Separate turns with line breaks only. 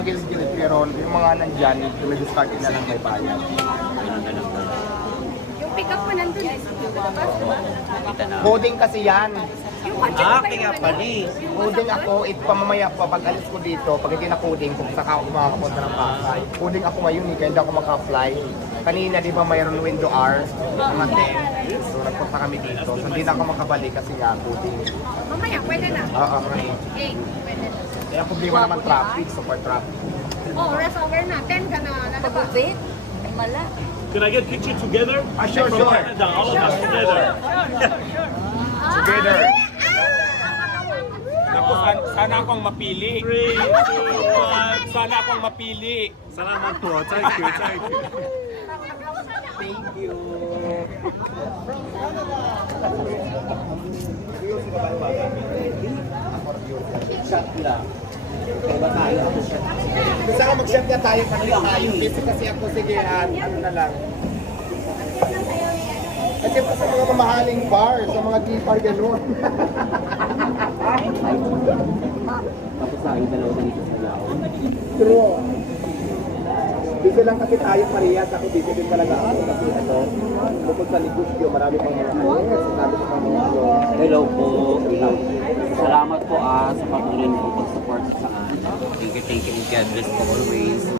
Gilid-gilid, pero yung mga nandyan, dumidiscard na lang kay bayan.
Yung pick up mo nandun eh.
Kita na.
Coding kasi yan.
Yung kotse mo ba
Kaya
yung
pali.
Coding ako, pamamaya po, pag alis ko dito, pag hindi na coding, kung saka ako makakapunta ng Pasay. Coding ako ngayon kaya hindi ako maka-apply. Kanina, di ba, mayroon window hours, mga 10. So, nagpunta kami dito. So, hindi na ako makabalik kasi nga, coding.
Mamaya, pwede na.
Oo, ngayon.
Okay, pwede na.
Kaya problema naman traffic, super traffic.
Oh, rest over na. 10 ka na. Lalabas.
Pagupit? Mala.
Can I get picture together?
Sure,
From
sure.
Canada, all of us together.
Together.
Naku, sana akong mapili.
3, 2, 1.
Sana akong mapili.
Salamat po. Thank you, thank you.
Thank you. Shot lang. Gusto ko mag-shot na tayo pag tayo. Busy kasi ako, sige, ano na lang. Kasi pa sa mga mamahaling bar, sa mga key-bar gano'n.
Tapos sa akin dalawa dito sa Lao.
True. Busy lang kasi tayo parehas. Ako busy din talaga ako kasi ano, bukod sa negosyo, marami pang mga ano, sabi ko pang mga ano.
Hello po. Salamat po sa patuloy niyo pag-support sa akin. Thank you and God bless po always.